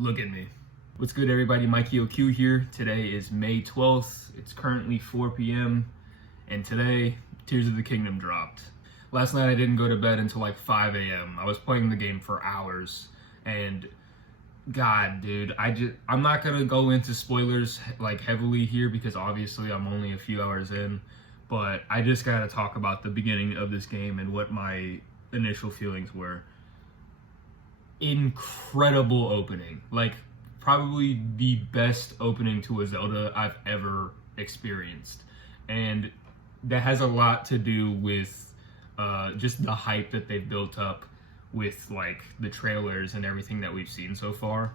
Look at me. What's good, everybody? Mikey OQ here. Today is May 12th. It's currently 4 p.m. and today, Tears of the Kingdom dropped. Last night I didn't go to bed until like 5 a.m. I was playing the game for hours, and God, dude, I'm not gonna go into spoilers like heavily here because obviously I'm only a few hours in, but I just gotta talk about the beginning of this game and what my initial feelings were. Incredible opening. Like, probably the best opening to a Zelda I've ever experienced. And that has a lot to do with just the hype that they've built up with like the trailers and everything that we've seen so far.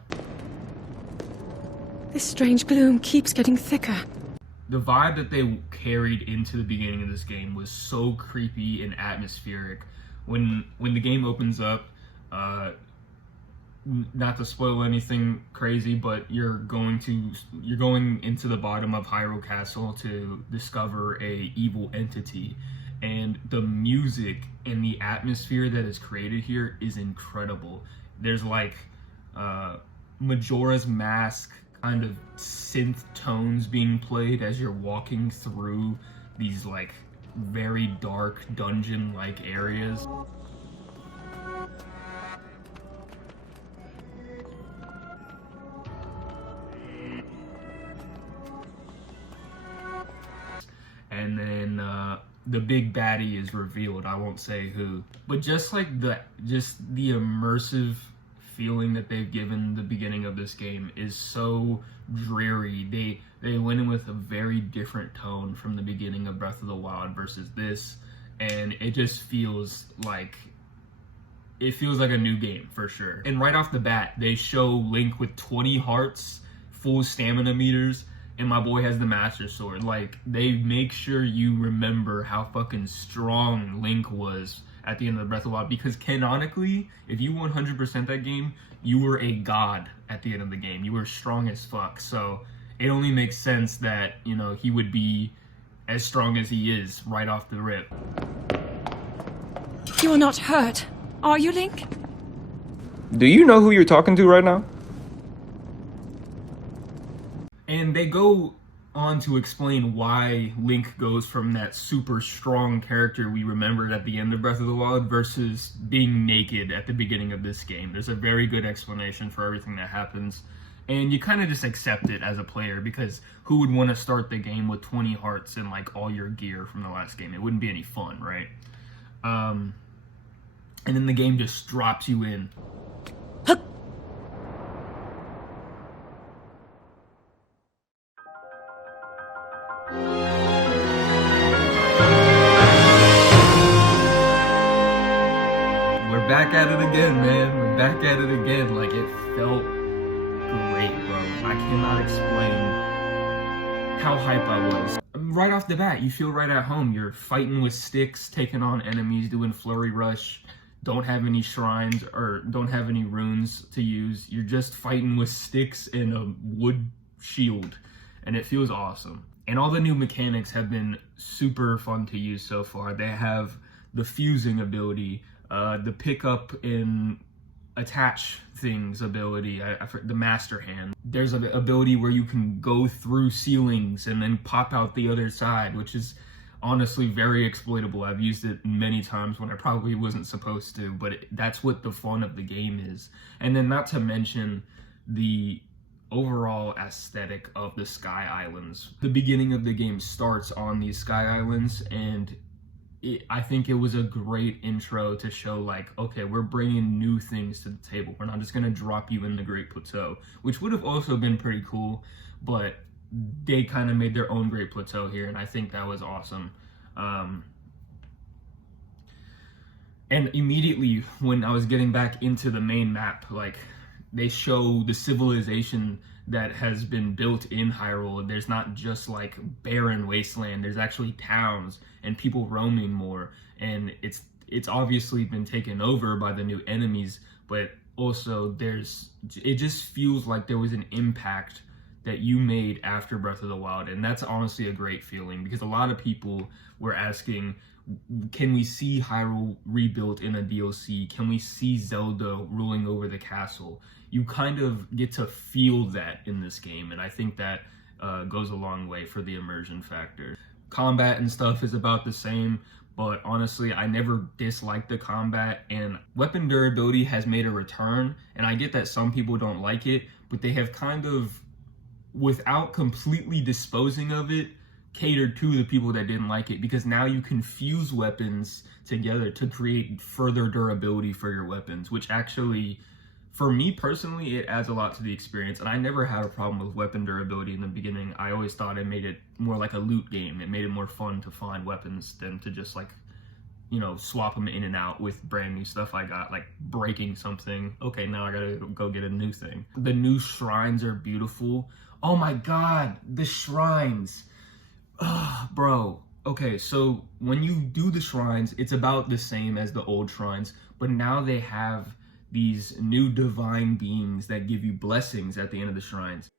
This strange gloom keeps getting thicker. The vibe that they carried into the beginning of this game was so creepy and atmospheric. When the game opens up, not to spoil anything crazy, but you're going into the bottom of Hyrule Castle to discover a evil entity, and the music and the atmosphere that is created here is incredible. There's like Majora's Mask kind of synth tones being played as you're walking through these like very dark dungeon-like areas. And then the big baddie is revealed. I won't say who, but just the immersive feeling that they've given the beginning of this game is so dreary. They went in with a very different tone from the beginning of Breath of the Wild versus this, and it just feels like a new game for sure. And right off the bat, they show Link with 20 hearts, full stamina meters, and my boy has the Master Sword. Like, they make sure you remember how fucking strong Link was at the end of the Breath of the Wild, because canonically, if you 100% that game, you were a god at the end of the game. You were strong as fuck. So it only makes sense that, you know, he would be as strong as he is right off the rip. You are not hurt, are you, Link? Do you know who you're talking to right now? And they go on to explain why Link goes from that super strong character we remembered at the end of Breath of the Wild versus being naked at the beginning of this game. There's a very good explanation for everything that happens. And you kind of just accept it as a player, because who would want to start the game with 20 hearts and like all your gear from the last game? It wouldn't be any fun, right? And then the game just drops you in. We're back at it again, man. We're back at it again. Like, it felt great, bro. I cannot explain how hype I was. Right off the bat, you feel right at home. You're fighting with sticks, taking on enemies, doing flurry rush, don't have any shrines or don't have any runes to use. You're just fighting with sticks and a wood shield, and it feels awesome. And all the new mechanics have been super fun to use so far. They have the fusing ability, the pick up and attach things ability, the master hand. There's an ability where you can go through ceilings and then pop out the other side, which is honestly very exploitable. I've used it many times when I probably wasn't supposed to, but that's what the fun of the game is. And then not to mention the overall aesthetic of the Sky Islands. The beginning of the game starts on these Sky Islands, and I think it was a great intro to show like, okay, we're bringing new things to the table. We're not just gonna drop you in the Great Plateau, which would have also been pretty cool, but they kind of made their own Great Plateau here, and I think that was awesome. And immediately when I was getting back into the main map, like, they show the civilization that has been built in Hyrule. There's not just like barren wasteland. There's actually towns and people roaming more. And it's obviously been taken over by the new enemies, but also it just feels like there was an impact that you made after Breath of the Wild. And that's honestly a great feeling, because a lot of people were asking, Can we see Hyrule rebuilt in a DLC? Can we see Zelda ruling over the castle? You kind of get to feel that in this game, and I think that goes a long way for the immersion factor. Combat and stuff is about the same, but honestly, I never disliked the combat, and weapon durability has made a return, and I get that some people don't like it, but they have kind of, without completely disposing of it, catered to the people that didn't like it, because now you can fuse weapons together to create further durability for your weapons, which actually, for me personally, it adds a lot to the experience. And I never had a problem with weapon durability in the beginning. I always thought it made it more like a loot game. It made it more fun to find weapons than to just like, you know, swap them in and out with brand new stuff I got, like breaking something. Okay, now I gotta go get a new thing. The new shrines are beautiful. Oh my God, the shrines. Ugh, bro. Okay, so when you do the shrines, it's about the same as the old shrines, but now they have these new divine beings that give you blessings at the end of the shrines.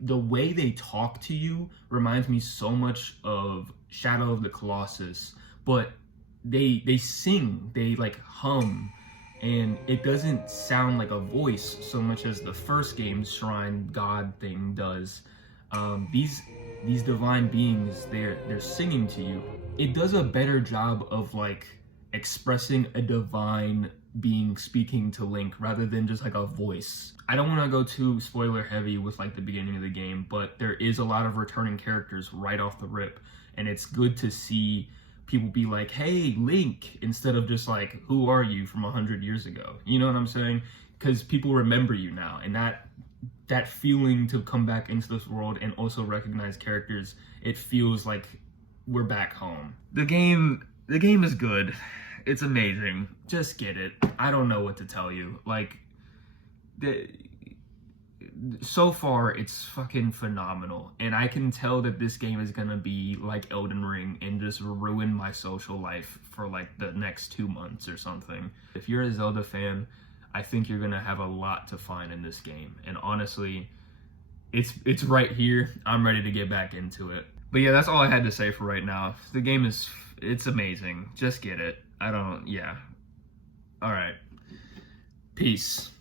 The way they talk to you reminds me so much of Shadow of the Colossus, but they sing, they like hum, and it doesn't sound like a voice so much as the first game's shrine god thing does. These divine beings, they're singing to you. It does a better job of like expressing a divine being speaking to Link rather than just like a voice. I don't want to go too spoiler heavy with like the beginning of the game, but there is a lot of returning characters right off the rip, and it's good to see people be like, hey, Link, instead of just like, who are you from 100 years ago? You know what I'm saying? Because people remember you now, and that feeling to come back into this world and also recognize characters, it feels like we're back home. The game is good. It's amazing. Just get it. I don't know what to tell you. Like, so far, it's fucking phenomenal. And I can tell that this game is gonna be like Elden Ring and just ruin my social life for like the next 2 months or something. If you're a Zelda fan, I think you're gonna have a lot to find in this game. And honestly, it's right here. I'm ready to get back into it. But yeah, that's all I had to say for right now. The game it's amazing. Just get it. Yeah. All right. Peace.